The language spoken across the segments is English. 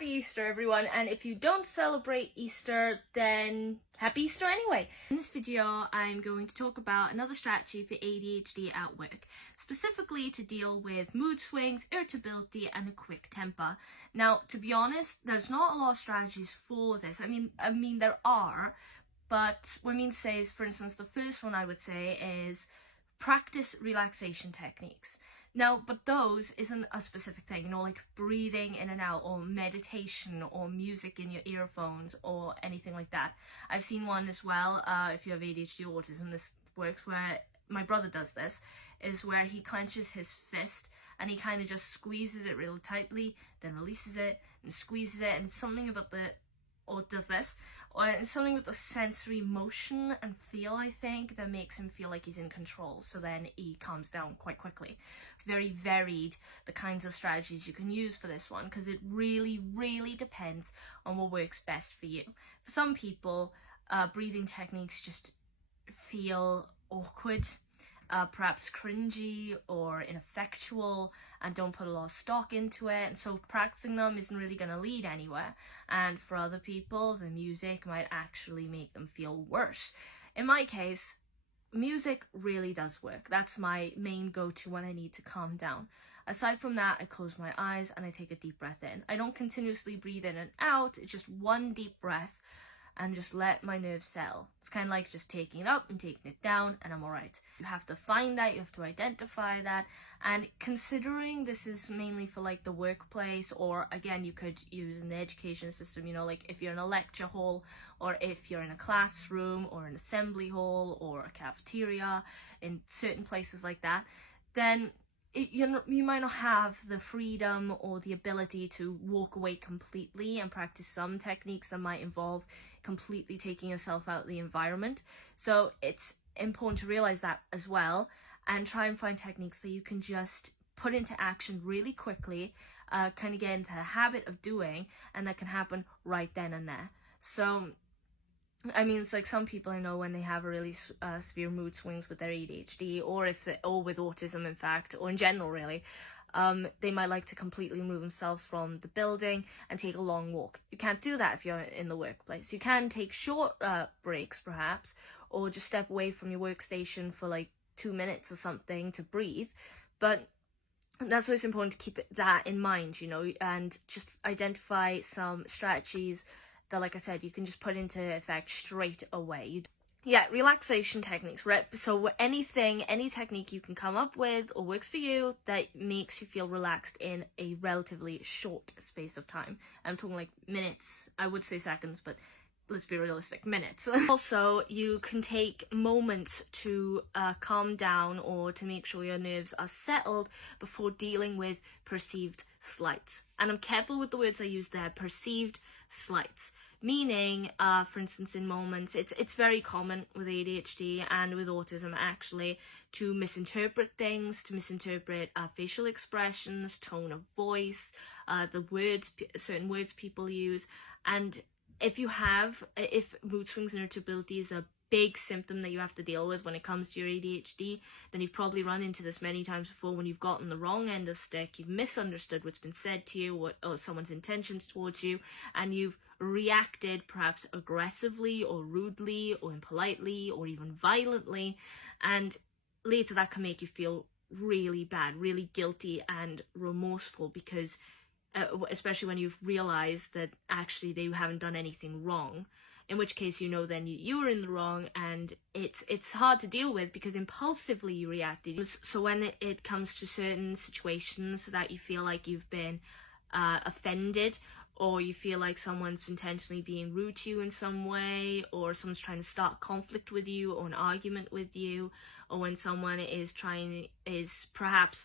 Happy Easter, everyone, and if you don't celebrate Easter, then happy Easter anyway. In this video, I'm going to talk about another strategy for ADHD at work, specifically to deal with mood swings, irritability, and a quick temper. Now, to be honest, there's not a lot of strategies for this. I mean, there are, but what I mean to say is, for instance, the first one I would say is practice relaxation techniques. Now, but those isn't a specific thing, you know, like breathing in and out or meditation or music in your earphones or anything like that. I've seen one as well, if you have ADHD or autism, this works, where my brother does this, is where he clenches his fist and he kind of just squeezes it really tightly, then releases it and squeezes it, and it's something about it's something with the sensory motion and feel, I think, that makes him feel like he's in control, so then he calms down quite quickly. It's very varied, the kinds of strategies you can use for this one, because it really depends on what works best for you. For some people, breathing techniques just feel awkward, perhaps cringy or ineffectual, and don't put a lot of stock into it, and so practicing them isn't really going to lead anywhere. And for other people, the music might actually make them feel worse. In my case, music really does work. That's my main go-to when I need to calm down. Aside from that, I close my eyes and I take a deep breath in. I don't continuously breathe in and out, it's just one deep breath, and just let my nerves settle. It's kind of like just taking it up and taking it down, and I'm alright. You have to find that, you have to identify that, and considering this is mainly for like the workplace, or again, you could use in the education system, you know, like if you're in a lecture hall, or if you're in a classroom, or an assembly hall, or a cafeteria, in certain places like that, then you might not have the freedom or the ability to walk away completely and practice some techniques that might involve completely taking yourself out of the environment. So it's important to realize that as well, and try and find techniques that you can just put into action really quickly, kind of get into the habit of doing, and that can happen right then and there. So I mean, it's like some people I know, when they have a really severe mood swings with their ADHD, or with autism, in fact, or in general, really, they might like to completely remove themselves from the building and take a long walk. You can't do that if you're in the workplace. You can take short breaks, perhaps, or just step away from your workstation for like 2 minutes or something to breathe. But that's why it's important to keep that in mind, you know, and just identify some strategies that, like I said, you can just put into effect straight away. Yeah, relaxation techniques. So any technique you can come up with or works for you that makes you feel relaxed in a relatively short space of time. I'm talking like minutes. I would say seconds, but let's be realistic, minutes. Also, you can take moments to calm down or to make sure your nerves are settled before dealing with perceived slights. And I'm careful with the words I use there, perceived slights. Meaning, for instance, in moments, it's very common with ADHD and with autism, actually, to misinterpret things, to misinterpret facial expressions, tone of voice, certain words people use. And if mood swings and irritability is a big symptom that you have to deal with when it comes to your ADHD, then you've probably run into this many times before, when you've gotten the wrong end of stick, you've misunderstood what's been said to you, or someone's intentions towards you, and you've reacted perhaps aggressively or rudely or impolitely or even violently, and later that can make you feel really bad, really guilty and remorseful, because especially when you've realized that actually they haven't done anything wrong, in which case, you know, then you were in the wrong, and it's hard to deal with because impulsively you reacted. So when it comes to certain situations that you feel like you've been offended, or you feel like someone's intentionally being rude to you in some way, or someone's trying to start conflict with you or an argument with you, or when someone is perhaps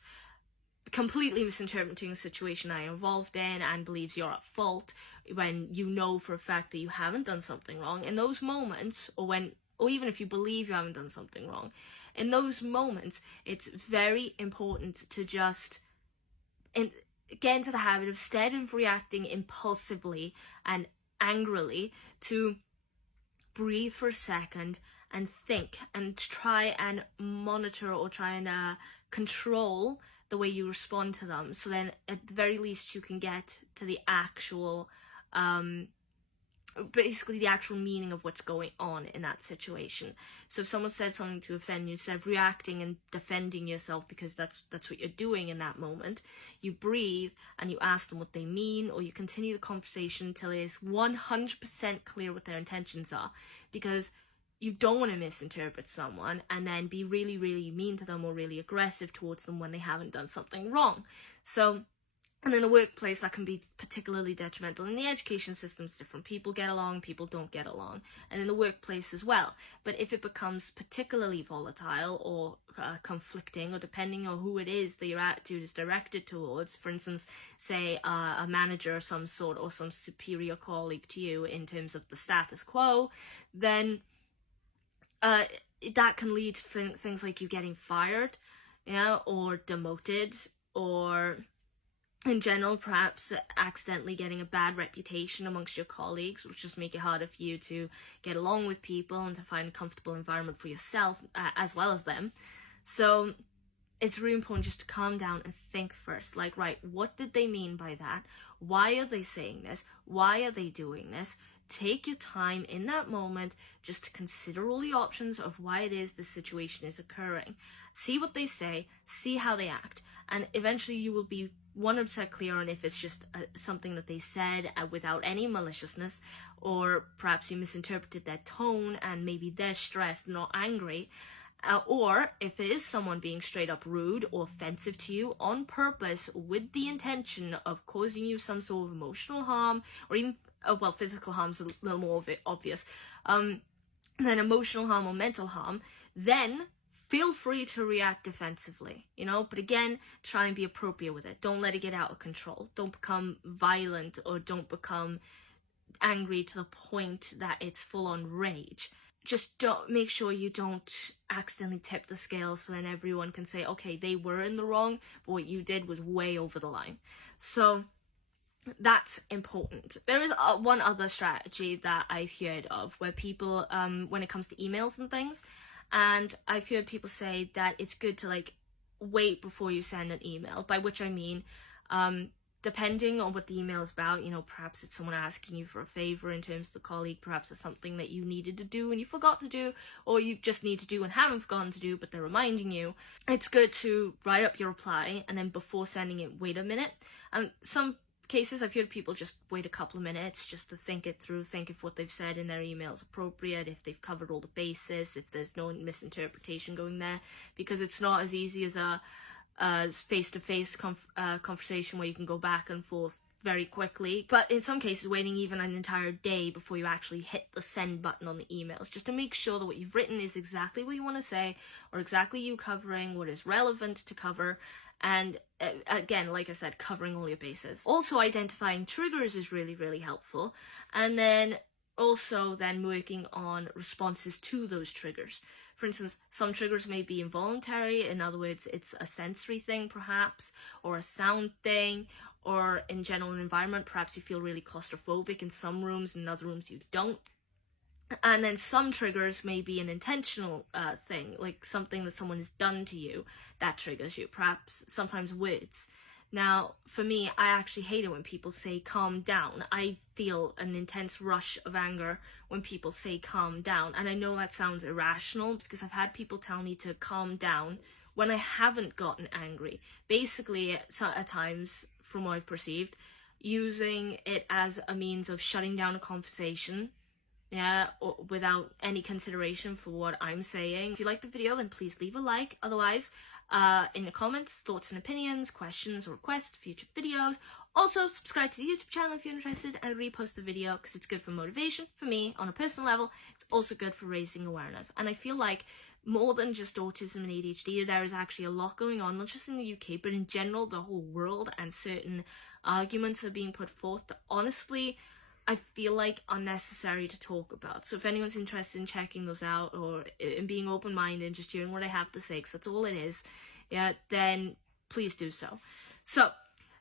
completely misinterpreting the situation that you're involved in and believes you're at fault, when you know for a fact that you haven't done something wrong, in those moments, or even if you believe you haven't done something wrong, in those moments, it's very important to just get into the habit of, instead of reacting impulsively and angrily, to breathe for a second and think and try and monitor or try and control the way you respond to them. So then at the very least you can get to the actual, basically the actual meaning of what's going on in that situation. So if someone said something to offend you, instead of reacting and defending yourself, because that's what you're doing in that moment, you breathe and you ask them what they mean, or you continue the conversation until it is 100% clear what their intentions are, because you don't want to misinterpret someone and then be really, really mean to them or really aggressive towards them when they haven't done something wrong. So, and in the workplace, that can be particularly detrimental. In the education system, it's different. People get along, people don't get along. And in the workplace as well. But if it becomes particularly volatile or conflicting, or depending on who it is that your attitude is directed towards, for instance, say a manager of some sort or some superior colleague to you in terms of the status quo, then that can lead to things like you getting fired, or demoted, or in general, perhaps accidentally getting a bad reputation amongst your colleagues, which just make it harder for you to get along with people and to find a comfortable environment for yourself as well as them. So it's really important just to calm down and think first, like, right, what did they mean by that? Why are they saying this? Why are they doing this? Take your time in that moment just to consider all the options of why it is this situation is occurring. See what they say, see how they act, and eventually you will be 100% clear on if it's just something that they said without any maliciousness, or perhaps you misinterpreted their tone and maybe they're stressed, not angry, or if it is someone being straight up rude or offensive to you on purpose with the intention of causing you some sort of emotional harm, or even physical harm's a little more obvious, then emotional harm or mental harm, then feel free to react defensively, but again, try and be appropriate with it. Don't let it get out of control. Don't become violent, or don't become angry to the point that it's full on rage. Just don't make sure you don't accidentally tip the scale, so then everyone can say, okay, they were in the wrong, but what you did was way over the line. So that's important. There is one other strategy that I've heard of where people, when it comes to emails and things, and I've heard people say that it's good to wait before you send an email, by which I mean, depending on what the email is about, perhaps it's someone asking you for a favor in terms of the colleague, perhaps it's something that you needed to do and you forgot to do, or you just need to do and haven't forgotten to do, but they're reminding you. It's good to write up your reply, and then before sending it, wait a minute. And some cases I've heard people just wait a couple of minutes just to think it through, think if what they've said in their email is appropriate, if they've covered all the bases, if there's no misinterpretation going there, because it's not as easy as a face-to-face conversation where you can go back and forth very quickly. But in some cases, waiting even an entire day before you actually hit the send button on the emails, just to make sure that what you've written is exactly what you want to say, or exactly you covering what is relevant to cover. And again, like I said, covering all your bases. Also, identifying triggers is really, really helpful. And then also then working on responses to those triggers. For instance, some triggers may be involuntary. In other words, it's a sensory thing perhaps, or a sound thing, or in general an environment. Perhaps you feel really claustrophobic in some rooms, and in other rooms you don't. And then some triggers may be an intentional thing, like something that someone has done to you that triggers you, perhaps sometimes words. Now, for me, I actually hate it when people say calm down. I feel an intense rush of anger when people say calm down. And I know that sounds irrational, because I've had people tell me to calm down when I haven't gotten angry. Basically, at times, from what I've perceived, using it as a means of shutting down a conversation, or without any consideration for what I'm saying. If you like the video, then please leave a like. Otherwise, in the comments, thoughts and opinions, questions, or requests, future videos. Also, subscribe to the YouTube channel if you're interested, and repost the video, because it's good for motivation for me on a personal level. It's also good for raising awareness. And I feel like more than just autism and ADHD, there is actually a lot going on, not just in the UK, but in general, the whole world, and certain arguments are being put forth that honestly, I feel like unnecessary to talk about. So if anyone's interested in checking those out, or in being open-minded and just hearing what I have to say, because that's all it is, then please do so. So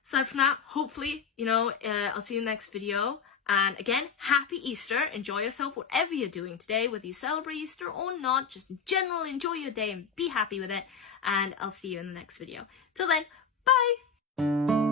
aside from that, hopefully, I'll see you in the next video. And again, happy Easter. Enjoy yourself, whatever you're doing today, whether you celebrate Easter or not. Just in general, enjoy your day and be happy with it. And I'll see you in the next video. Till then, bye!